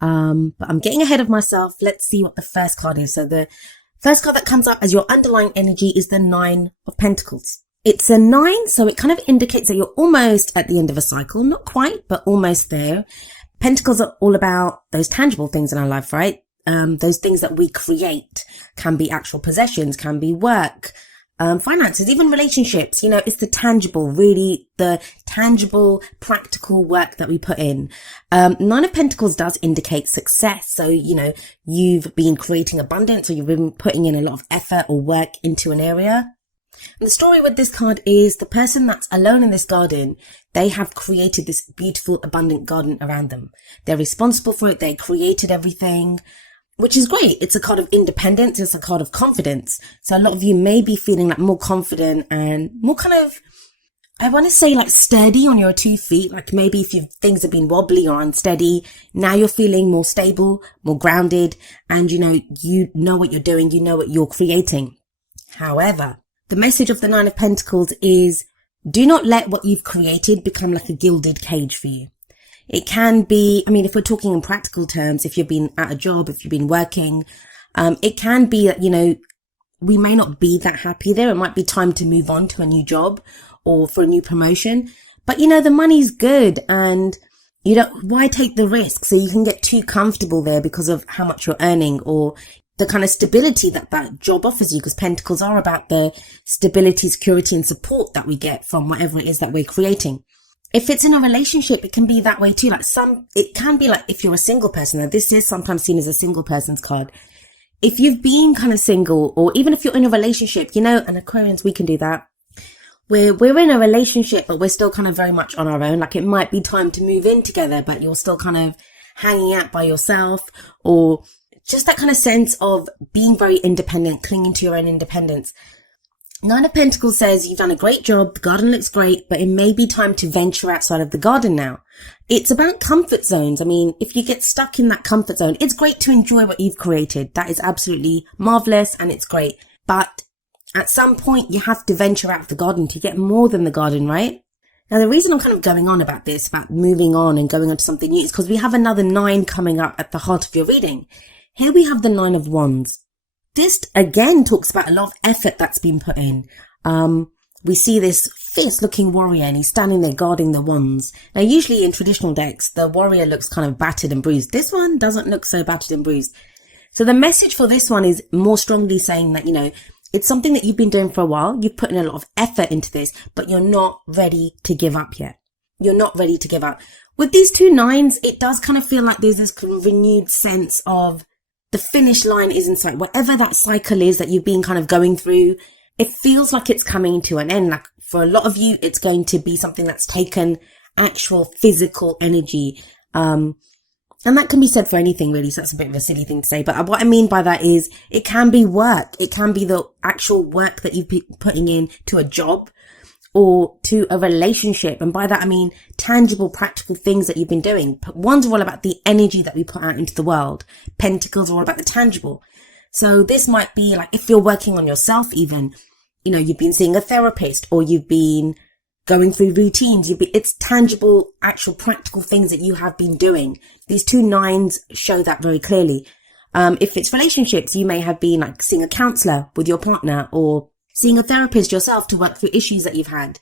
But I'm getting ahead of myself. Let's see what the first card is. So the first card that comes up as your underlying energy is the Nine of Pentacles. It's a 9, so it kind of indicates that you're almost at the end of a cycle. Not quite, but almost there. Pentacles are all about those tangible things in our life, right? Those things that we create. Can be actual possessions, can be work, finances, even relationships. It's the tangible, really the tangible, practical work that we put in. Nine of Pentacles does indicate success. So, you've been creating abundance, or you've been putting in a lot of effort or work into an area. And the story with this card is the person that's alone in this garden, they have created this beautiful, abundant garden around them. They're responsible for it. They created everything, which is great. It's a card of independence. It's a card of confidence. So a lot of you may be feeling like more confident and more kind of, I want to say like sturdy on your 2 feet. Like maybe if things have been wobbly or unsteady, now you're feeling more stable, more grounded, and you know what you're doing. You know what you're creating. However, the message of the Nine of Pentacles is do not let what you've created become like a gilded cage for you. It can be, if we're talking in practical terms, if you've been at a job, if you've been working, it can be that, we may not be that happy there. It might be time to move on to a new job or for a new promotion. But, the money's good and why take the risk? So you can get too comfortable there because of how much you're earning or the kind of stability that job offers you, because Pentacles are about the stability, security and support that we get from whatever it is that we're creating. If it's in a relationship, it can be that way too. It can be like if you're a single person, and this is sometimes seen as a single person's card. If you've been kind of single, or even if you're in a relationship, and Aquarians, we can do that. We're in a relationship, but we're still kind of very much on our own. Like it might be time to move in together, but you're still kind of hanging out by yourself, or just that kind of sense of being very independent, clinging to your own independence. Nine of Pentacles says you've done a great job, the garden looks great, but it may be time to venture outside of the garden now. It's about comfort zones. If you get stuck in that comfort zone, it's great to enjoy what you've created. That is absolutely marvelous and it's great. But at some point you have to venture out of the garden to get more than the garden, right? Now, the reason I'm kind of going on about this, about moving on and going on to something new, is because we have another 9 coming up at the heart of your reading. Here we have the 9 of Wands. This again talks about a lot of effort that's been put in. We see this fierce looking warrior and he's standing there guarding the wands. Now, usually in traditional decks, the warrior looks kind of battered and bruised. This one doesn't look so battered and bruised. So the message for this one is more strongly saying that, it's something that you've been doing for a while. You've put in a lot of effort into this, but you're not ready to give up yet. You're not ready to give up. With these 2 9s, it does kind of feel like there's this renewed sense of the finish line is in sight. Whatever that cycle is that you've been kind of going through, it feels like it's coming to an end. Like for a lot of you, it's going to be something that's taken actual physical energy. And that can be said for anything really. So that's a bit of a silly thing to say. But what I mean by that is it can be work. It can be the actual work that you've been putting in to a job or to a relationship. And by that, I mean tangible, practical things that you've been doing. One's all about the energy that we put out into the world. Pentacles are all about the tangible. So this might be like if you're working on yourself even, you've been seeing a therapist or you've been going through routines. It's tangible, actual practical things that you have been doing. These 2 9s show that very clearly. If it's relationships, you may have been like seeing a counselor with your partner or seeing a therapist yourself to work through issues that you've had.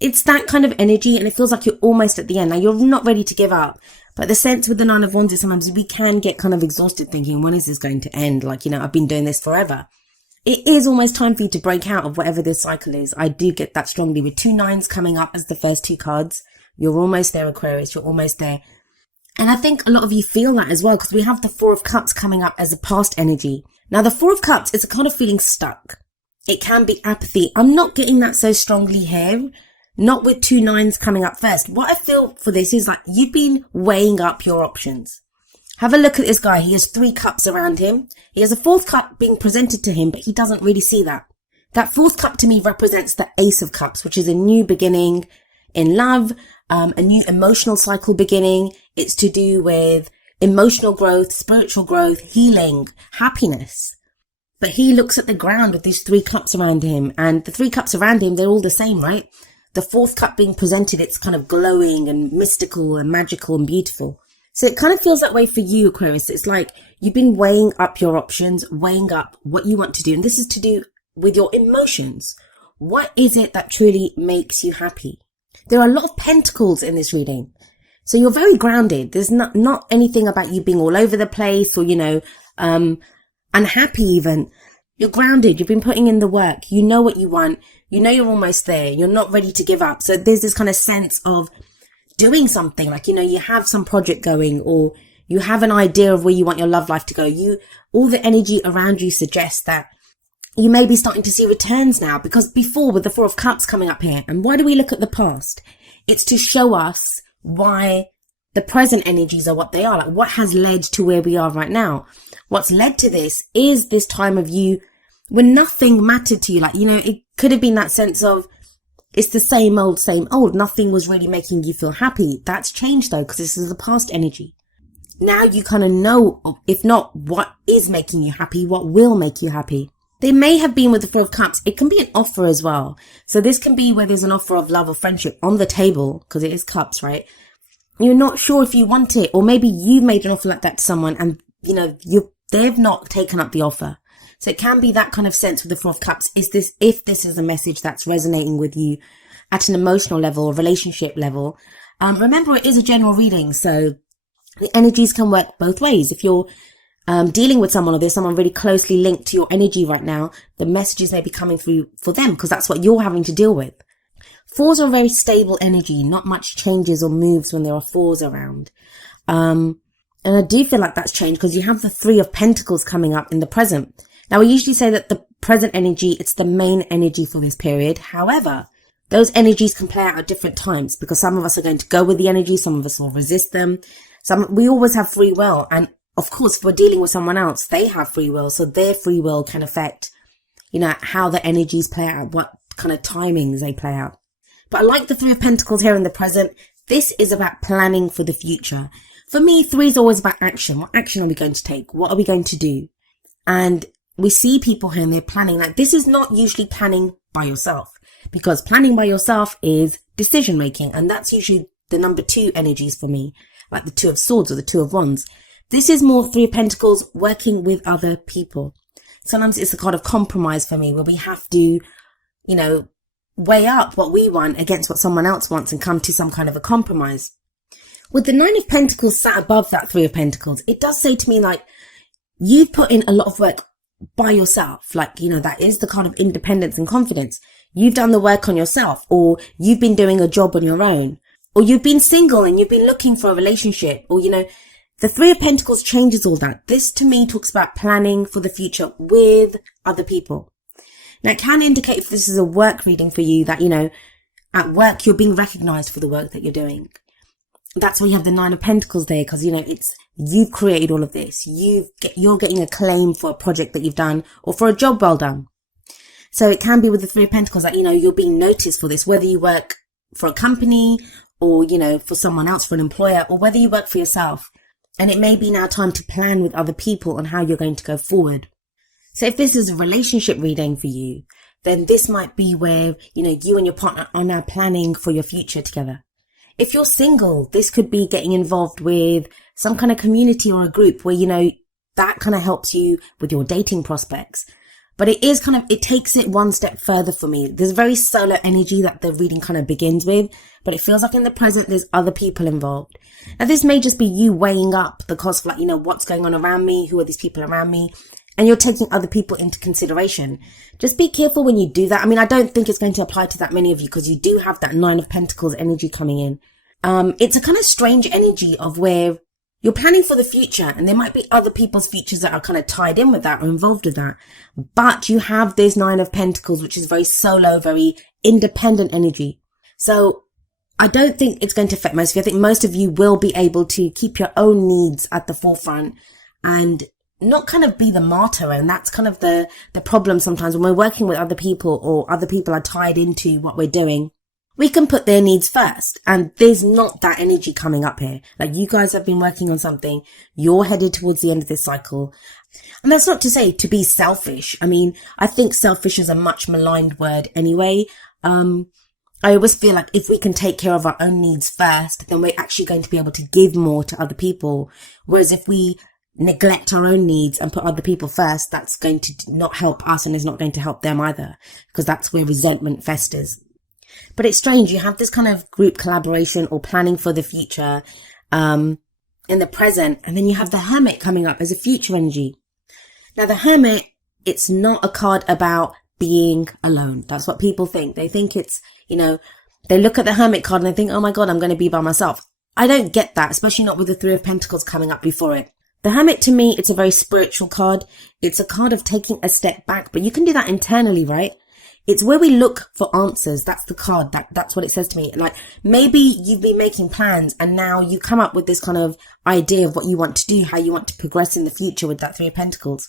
It's that kind of energy and it feels like you're almost at the end. Now, you're not ready to give up. But the sense with the 9 of Wands is sometimes we can get kind of exhausted thinking, when is this going to end? Like, I've been doing this forever. It is almost time for you to break out of whatever this cycle is. I do get that strongly with 2 9s coming up as the first 2 cards. You're almost there, Aquarius. You're almost there. And I think a lot of you feel that as well because we have the 4 of Cups coming up as a past energy. Now, the 4 of Cups is a kind of feeling stuck. It can be apathy. I'm not getting that so strongly here. Not with 2 9s coming up first. What I feel for this is like you've been weighing up your options. Have a look at this guy. He has 3 cups around him. He has a 4th cup being presented to him, but he doesn't really see that. That 4th cup to me represents the Ace of Cups, which is a new beginning in love, a new emotional cycle beginning. It's to do with emotional growth, spiritual growth, healing, happiness. But he looks at the ground with these 3 cups around him, and the 3 cups around him, they're all the same, right? The 4th cup being presented, it's kind of glowing and mystical and magical and beautiful. So it kind of feels that way for you, Aquarius. It's like you've been weighing up your options, weighing up what you want to do. And this is to do with your emotions. What is it that truly makes you happy? There are a lot of pentacles in this reading. So you're very grounded. There's not anything about you being all over the place or, unhappy even. You're grounded. You've been putting in the work. You know what you want. You know you're almost there. You're not ready to give up. So there's this kind of sense of doing something, like, you have some project going, or you have an idea of where you want your love life to go. All the energy around you suggests that you may be starting to see returns now, because before, with the Four of Cups coming up here, and why do we look at the past? It's to show us why the present energies are what they are, like what has led to where we are right now. What's led to this is this time of you when nothing mattered to you. Like, it could have been that sense of, it's the same old, same old. Nothing was really making you feel happy. That's changed though, because this is the past energy. Now you kind of know, if not what is making you happy, what will make you happy. They may have been with the Four of Cups. It can be an offer as well. So this can be where there's an offer of love or friendship on the table, because it is cups, right? You're not sure if you want it, or maybe you made an offer like that to someone and, they've not taken up the offer. So it can be that kind of sense with the Four of Cups. If this is a message that's resonating with you at an emotional level or relationship level, remember it is a general reading. So the energies can work both ways. If you're dealing with someone, or there's someone really closely linked to your energy right now, the messages may be coming through for them, because that's what you're having to deal with. Fours are a very stable energy. Not much changes or moves when there are fours around. And I do feel like that's changed, because you have the Three of Pentacles coming up in the present. Now, we usually say that the present energy, it's the main energy for this period. However, those energies can play out at different times, because some of us are going to go with the energy, some of us will resist them. We always have free will. And of course, if we're dealing with someone else, they have free will. So their free will can affect, how the energies play out, what kind of timings they play out. But I like the Three of Pentacles here in the present. This is about planning for the future. For me, 3 is always about action. What action are we going to take? What are we going to do? And we see people here and they're planning. Like, this is not usually planning by yourself, because planning by yourself is decision making. And that's usually the number 2 energies for me, like the Two of Swords or the Two of Wands. This is more Three of Pentacles, working with other people. Sometimes it's a kind of compromise for me, where we have to, weigh up what we want against what someone else wants and come to some kind of a compromise. With the Nine of Pentacles sat above that Three of Pentacles, it does say to me, like, you've put in a lot of work by yourself. Like, that is the kind of independence and confidence. You've done the work on yourself, or you've been doing a job on your own, or you've been single and you've been looking for a relationship, or, the Three of Pentacles changes all that. This to me talks about planning for the future with other people. Now, it can indicate, if this is a work reading for you, that, at work, you're being recognized for the work that you're doing. That's why you have the Nine of Pentacles there, because, you've created all of this. You're getting acclaim for a project that you've done, or for a job well done. So it can be with the Three of Pentacles that, you're being noticed for this, whether you work for a company or, for someone else, for an employer, or whether you work for yourself. And it may be now time to plan with other people on how you're going to go forward. So if this is a relationship reading for you, then this might be where, you and your partner are now planning for your future together. If you're single, this could be getting involved with some kind of community or a group where, that kind of helps you with your dating prospects. But it takes it one step further for me. There's very solo energy that the reading kind of begins with, but it feels like in the present, there's other people involved. Now, this may just be you weighing up the cost of, like, what's going on around me? Who are these people around me? And you're taking other people into consideration. Just be careful when you do that. I mean, I don't think it's going to apply to that many of you, because you do have that Nine of Pentacles energy coming in. It's a kind of strange energy of where you're planning for the future, and there might be other people's futures that are kind of tied in with that or involved with that. But you have this Nine of Pentacles, which is very solo, very independent energy. So I don't think it's going to affect most of you. I think most of you will be able to keep your own needs at the forefront and not kind of be the martyr. And that's kind of the problem sometimes when we're working with other people, or other people are tied into what we're doing. We can put their needs first, and there's not that energy coming up here. Like, you guys have been working on something. You're headed towards the end of this cycle. And that's not to say to be selfish. I mean, I think selfish is a much maligned word anyway. I always feel like if we can take care of our own needs first, then we're actually going to be able to give more to other people. Whereas if we neglect our own needs and put other people first, that's going to not help us and is not going to help them either, because that's where resentment festers. But it's strange. You have this kind of group collaboration or planning for the future, in the present. And then you have the Hermit coming up as a future energy. Now the Hermit, it's not a card about being alone. That's what people think. They think it's, they look at the Hermit card and they think, oh my God, I'm going to be by myself. I don't get that, especially not with the Three of Pentacles coming up before it. The Hermit, to me, it's a very spiritual card. It's a card of taking a step back, but you can do that internally, right? It's where we look for answers. That's the card. That's what it says to me. Like, maybe you've been making plans and now you come up with this kind of idea of what you want to do, how you want to progress in the future with that Three of Pentacles.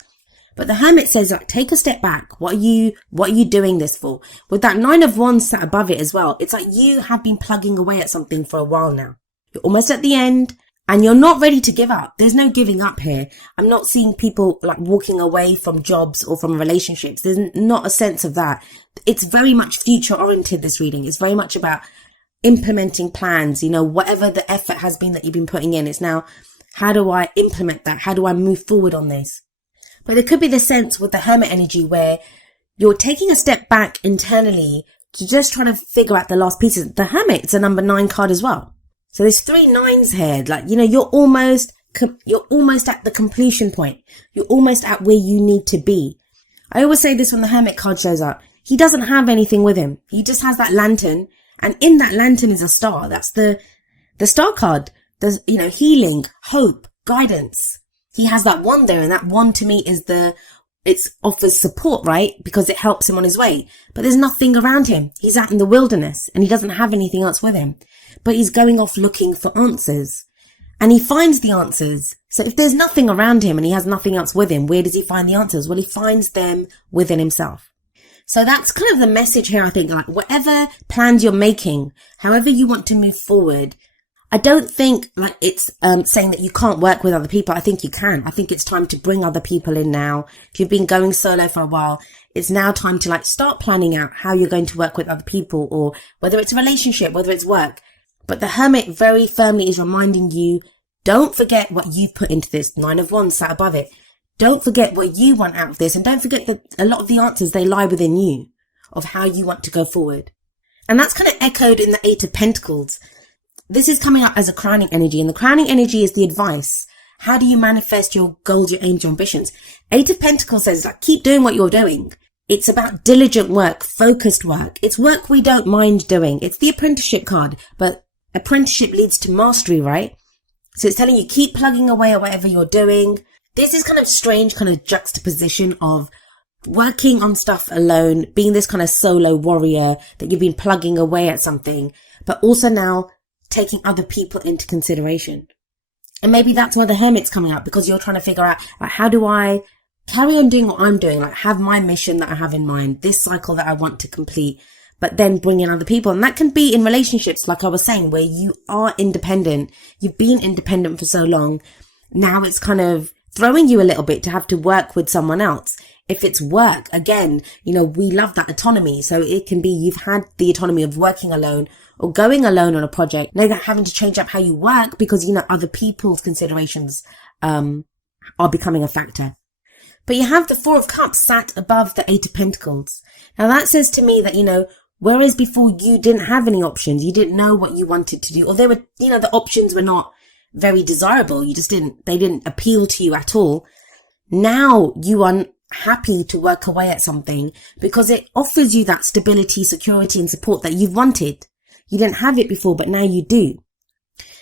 But the Hermit says, like, take a step back. What are you doing this for? With that Nine of Wands sat above it as well. It's like you have been plugging away at something for a while now. You're almost at the end and you're not ready to give up. There's no giving up here. I'm not seeing people like walking away from jobs or from relationships. There's not a sense of that. It's very much future oriented, this reading. It's very much about implementing plans, whatever the effort has been that you've been putting in. It's now, how do I implement that? How do I move forward on this? But there could be the sense with the Hermit energy where you're taking a step back internally to just try to figure out the last pieces. The Hermit, it's a number 9 card as well. So there's 3 9s here. Like, you're almost at the completion point. You're almost at where you need to be. I always say this when the Hermit card shows up. He doesn't have anything with him. He just has that lantern. And in that lantern is a star. That's the star card. There's, healing, hope, guidance. He has that wand there, and that wand to me is it offers support, right? Because it helps him on his way. But there's nothing around him. He's out in the wilderness and he doesn't have anything else with him. But he's going off looking for answers. And he finds the answers. So if there's nothing around him and he has nothing else with him, where does he find the answers? Well, he finds them within himself. So that's kind of the message here, I think. Like, whatever plans you're making, however you want to move forward, I don't think like it's saying that you can't work with other people. I think you can. I think it's time to bring other people in now. If you've been going solo for a while, it's now time to like start planning out how you're going to work with other people, or whether it's a relationship, whether it's work. But the Hermit very firmly is reminding you, don't forget what you've put into this. 9 of Wands sat above it. Don't forget what you want out of this. And don't forget that a lot of the answers, they lie within you of how you want to go forward. And that's kind of echoed in the 8 of Pentacles. This is coming up as a crowning energy, and the crowning energy is the advice. How do you manifest your goals, your aims, your ambitions? 8 of Pentacles says, like, keep doing what you're doing. It's about diligent work, focused work. It's work we don't mind doing. It's the apprenticeship card, but apprenticeship leads to mastery, right? So it's telling you, keep plugging away at whatever you're doing. This is kind of strange kind of juxtaposition of working on stuff alone, being this kind of solo warrior that you've been plugging away at something, but also now taking other people into consideration. And maybe that's why the Hermit's coming out, because you're trying to figure out, like, how do I carry on doing what I'm doing? Like, have my mission that I have in mind, this cycle that I want to complete, but then bring in other people. And that can be in relationships, like I was saying, where you are independent. You've been independent for so long. Now it's kind of throwing you a little bit to have to work with someone else. If it's work, again, we love that autonomy. So it can be you've had the autonomy of working alone or going alone on a project. Now you're having to change up how you work because, other people's considerations are becoming a factor. But you have the 4 of Cups sat above the 8 of Pentacles. Now that says to me that, whereas before you didn't have any options, you didn't know what you wanted to do, or they were, the options were not very desirable. They didn't appeal to you at all. Now you are happy to work away at something because it offers you that stability, security and support that you've wanted. You didn't have it before, but now you do.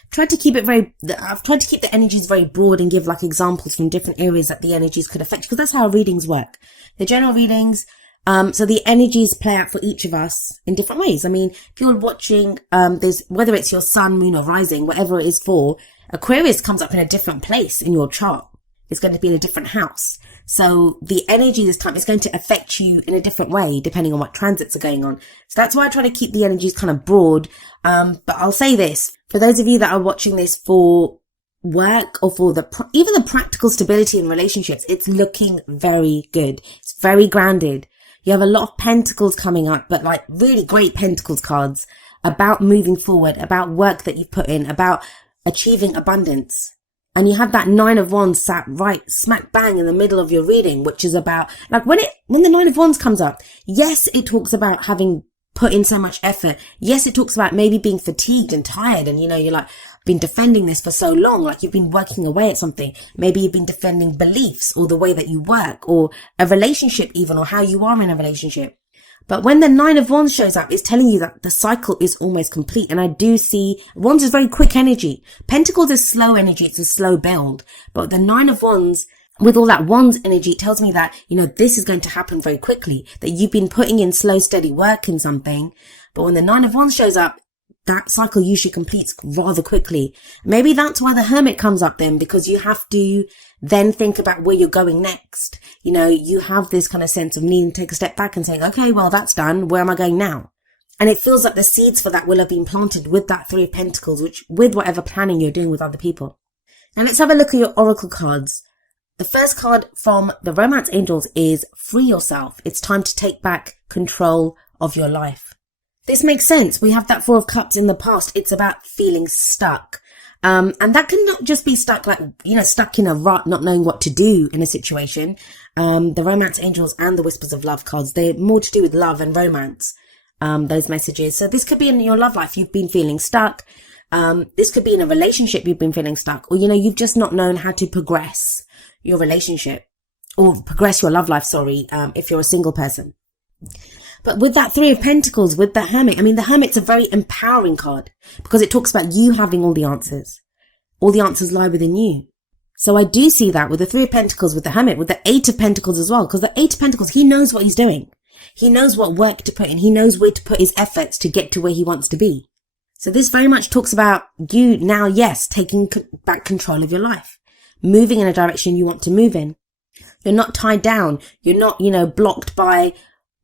I've tried to keep the energies very broad and give like examples from different areas that the energies could affect, because that's how our readings work. The general readings, so the energies play out for each of us in different ways. I mean, if you're watching, whether it's your sun, moon or rising, whatever it is for, Aquarius comes up in a different place in your chart. It's going to be in a different house. So the energy this time is going to affect you in a different way depending on what transits are going on. So that's why I try to keep the energies kind of broad. But I'll say this, for those of you that are watching this for work or for even the practical stability in relationships, it's looking very good. It's very grounded. You have a lot of pentacles coming up, but like really great pentacles cards about moving forward, about work that you've put in, about achieving abundance. And you have that 9 of Wands sat right smack bang in the middle of your reading, which is about like when the 9 of Wands comes up, yes, it talks about having put in so much effort. Yes, it talks about maybe being fatigued and tired, and you're like been defending this for so long, like you've been working away at something. Maybe you've been defending beliefs or the way that you work or a relationship even, or how you are in a relationship. But when the 9 of Wands shows up, it's telling you that the cycle is almost complete. And I do see Wands is very quick energy. Pentacles is slow energy. It's a slow build. But the 9 of Wands, with all that Wands energy, it tells me that, this is going to happen very quickly, that you've been putting in slow, steady work in something. But when the 9 of Wands shows up, that cycle usually completes rather quickly. Maybe that's why the Hermit comes up then, because you have to then think about where you're going next. You have this kind of sense of needing to take a step back and saying, okay, well, that's done. Where am I going now? And it feels like the seeds for that will have been planted with that 3 of Pentacles, which with whatever planning you're doing with other people. Now let's have a look at your Oracle cards. The first card from the Romance Angels is Free Yourself. It's time to take back control of your life. This makes sense. We have that 4 of Cups in the past. It's about feeling stuck. And that can not just be stuck like, stuck in a rut, not knowing what to do in a situation. The Romance Angels and the Whispers of Love cards, they're more to do with love and romance, those messages. So this could be in your love life. You've been feeling stuck. This could be in a relationship. You've been feeling stuck, or, you've just not known how to progress your relationship or progress your love life. If you're a single person. But with that 3 of Pentacles, with the Hermit, the Hermit's a very empowering card because it talks about you having all the answers. All the answers lie within you. So I do see that with the 3 of Pentacles, with the Hermit, with the 8 of Pentacles as well, because the 8 of Pentacles, he knows what he's doing. He knows what work to put in. He knows where to put his efforts to get to where he wants to be. So this very much talks about you now, yes, taking back control of your life, moving in a direction you want to move in. You're not tied down. You're not, blocked by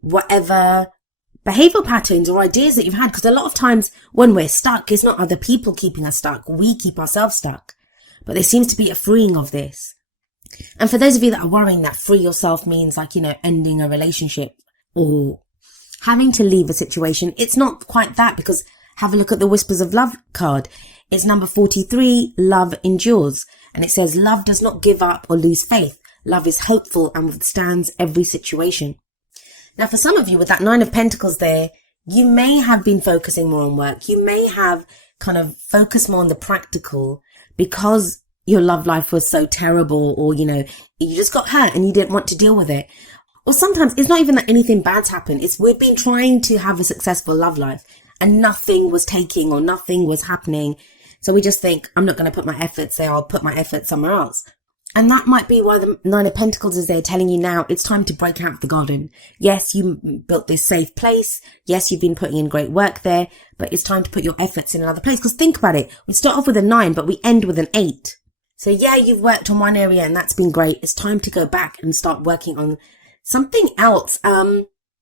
whatever behavioral patterns or ideas that you've had. Because a lot of times when we're stuck, it's not other people keeping us stuck. We keep ourselves stuck. But there seems to be a freeing of this. And for those of you that are worrying that free yourself means like, ending a relationship or having to leave a situation, it's not quite that, because have a look at the Whispers of Love card. It's number 43, Love Endures. And it says, love does not give up or lose faith. Love is hopeful and withstands every situation. Now, for some of you with that 9 of Pentacles there, you may have been focusing more on work. You may have kind of focused more on the practical because your love life was so terrible, or, you just got hurt and you didn't want to deal with it. Or sometimes it's not even that anything bad's happened. It's we've been trying to have a successful love life and nothing was taking or nothing was happening. So we just think, I'm not going to put my efforts there. I'll put my efforts somewhere else. And that might be why the 9 of Pentacles is there telling you now it's time to break out of the garden. Yes, you built this safe place. Yes, you've been putting in great work there, but it's time to put your efforts in another place. Because think about it. We start off with a 9, but we end with an 8. So yeah, you've worked on one area and that's been great. It's time to go back and start working on something else.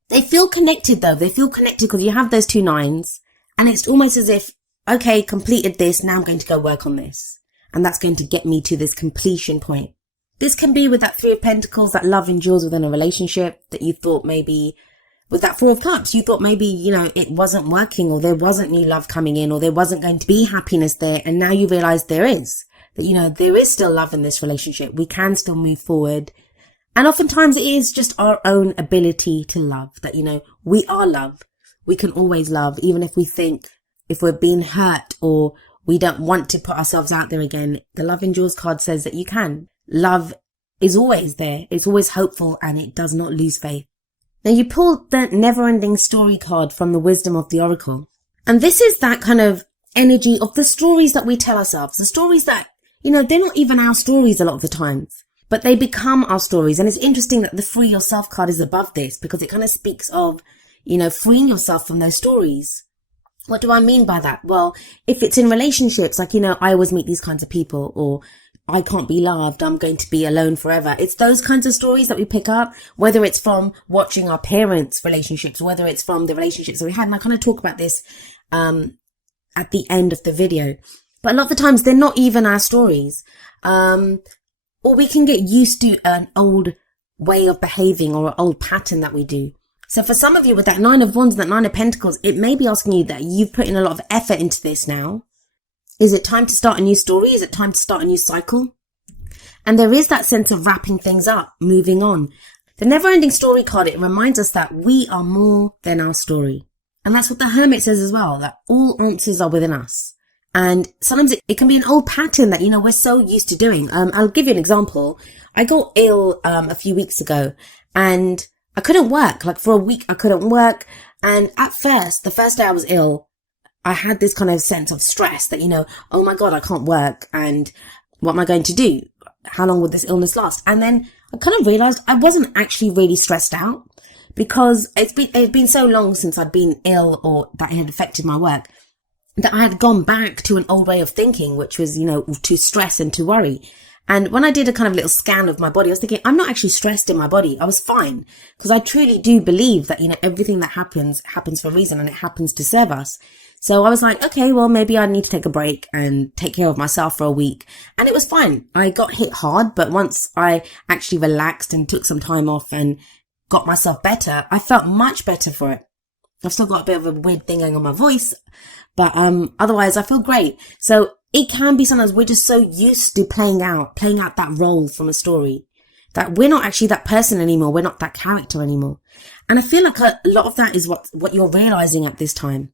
They feel connected though. They feel connected because you have those 2 9s and it's almost as if, okay, completed this. Now I'm going to go work on this. And that's going to get me to this completion point. This can be with that 3 of Pentacles, that love endures within a relationship that you thought maybe, with that 4 of Cups, you thought maybe, it wasn't working, or there wasn't new love coming in, or there wasn't going to be happiness there. And now you realize there is, that, there is still love in this relationship. We can still move forward. And oftentimes it is just our own ability to love that, we are love. We can always love, even if we think, if we're being hurt or we don't want to put ourselves out there again. The Love Endures card says that you can. Love is always there. It's always hopeful and it does not lose faith. Now you pulled the Never-Ending Story card from the Wisdom of the Oracle. And this is that kind of energy of the stories that we tell ourselves. The stories that, they're not even our stories a lot of the times, but they become our stories. And it's interesting that the Free Yourself card is above this because it kind of speaks of, freeing yourself from those stories. What do I mean by that? Well, if it's in relationships, like, I always meet these kinds of people, or I can't be loved, I'm going to be alone forever. It's those kinds of stories that we pick up, whether it's from watching our parents' relationships, whether it's from the relationships that we had. And I kind of talk about this, at the end of the video. But a lot of the times they're not even our stories. Or we can get used to an old way of behaving or an old pattern that we do. So for some of you with that 9 of Wands and that 9 of Pentacles, it may be asking you that you've put in a lot of effort into this now. Is it time to start a new story? Is it time to start a new cycle? And there is that sense of wrapping things up, moving on. The never-ending story card, it reminds us that we are more than our story. And that's what the Hermit says as well, that all answers are within us. And sometimes it can be an old pattern that, we're so used to doing. I'll give you an example. I got ill a few weeks ago and I couldn't work. Like for a week, I couldn't work. And at first, the first day I was ill, I had this kind of sense of stress that, oh my God, I can't work. And what am I going to do? How long will this illness last? And then I kind of realized I wasn't actually really stressed out because it's been so long since I'd been ill or that it had affected my work that I had gone back to an old way of thinking, which was, to stress and to worry. And when I did a kind of little scan of my body, I was thinking, I'm not actually stressed in my body. I was fine because I truly do believe that, everything that happens for a reason and it happens to serve us. So I was like, okay, well, maybe I need to take a break and take care of myself for a week. And it was fine. I got hit hard, but once I actually relaxed and took some time off and got myself better, I felt much better for it. I've still got a bit of a weird thing going on my voice, but otherwise I feel great. So it can be sometimes we're just so used to playing out that role from a story that we're not actually that person anymore. We're not that character anymore. And I feel like a lot of that is what you're realizing at this time.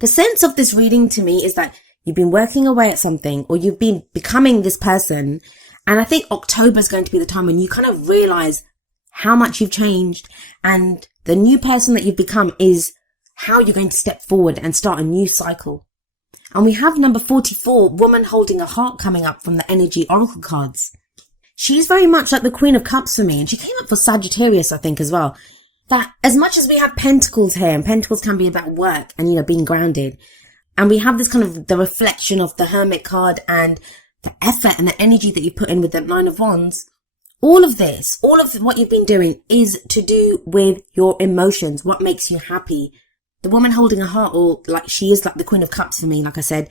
The sense of this reading to me is that you've been working away at something or you've been becoming this person. And I think October is going to be the time when you kind of realize how much you've changed, and the new person that you've become is how you're going to step forward and start a new cycle. And we have number 44, woman holding a heart, coming up from the energy oracle cards. She's very much like the Queen of Cups for me, and she came up for Sagittarius, I think, as well. That as much as we have pentacles here, and pentacles can be about work and, being grounded, and we have this kind of the reflection of the Hermit card and the effort and the energy that you put in with the 9 of Wands. All of what you've been doing is to do with your emotions, what makes you happy. The woman holding a heart, or like she is like the Queen of Cups for me, like I said,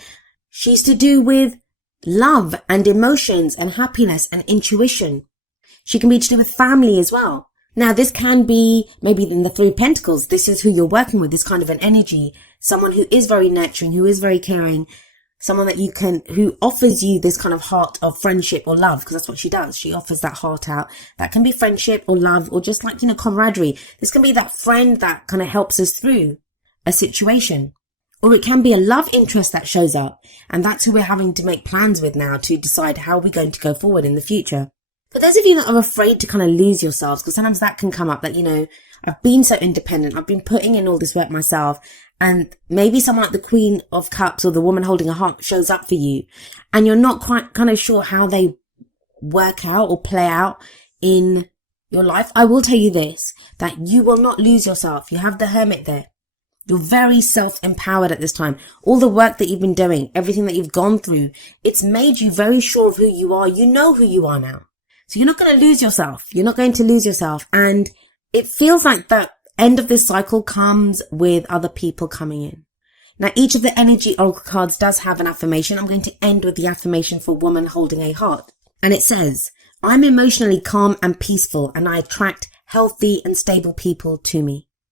she's to do with love and emotions and happiness and intuition. She can be to do with family as well. Now, this can be maybe in the 3 Pentacles. This is who you're working with, this kind of an energy. Someone who is very nurturing, who is very caring. Someone that who offers you this kind of heart of friendship or love, because that's what she does. She offers that heart out. That can be friendship or love or just like, camaraderie. This can be that friend that kind of helps us through a situation. Or it can be a love interest that shows up. And that's who we're having to make plans with now to decide how we're going to go forward in the future. For those of you that are afraid to kind of lose yourselves, because sometimes that can come up that, I've been so independent. I've been putting in all this work myself. And maybe someone like the Queen of Cups or the woman holding a heart shows up for you. And you're not quite kind of sure how they work out or play out in your life. I will tell you this, that you will not lose yourself. You have the Hermit there. You're very self-empowered at this time. All the work that you've been doing, everything that you've gone through, it's made you very sure of who you are. You know who you are now. So you're not going to lose yourself. You're not going to lose yourself. And it feels like the end of this cycle comes with other people coming in. Now, each of the energy oracle cards does have an affirmation. I'm going to end with the affirmation for woman holding a heart. And it says, I'm emotionally calm and peaceful, and I attract healthy and stable people to me.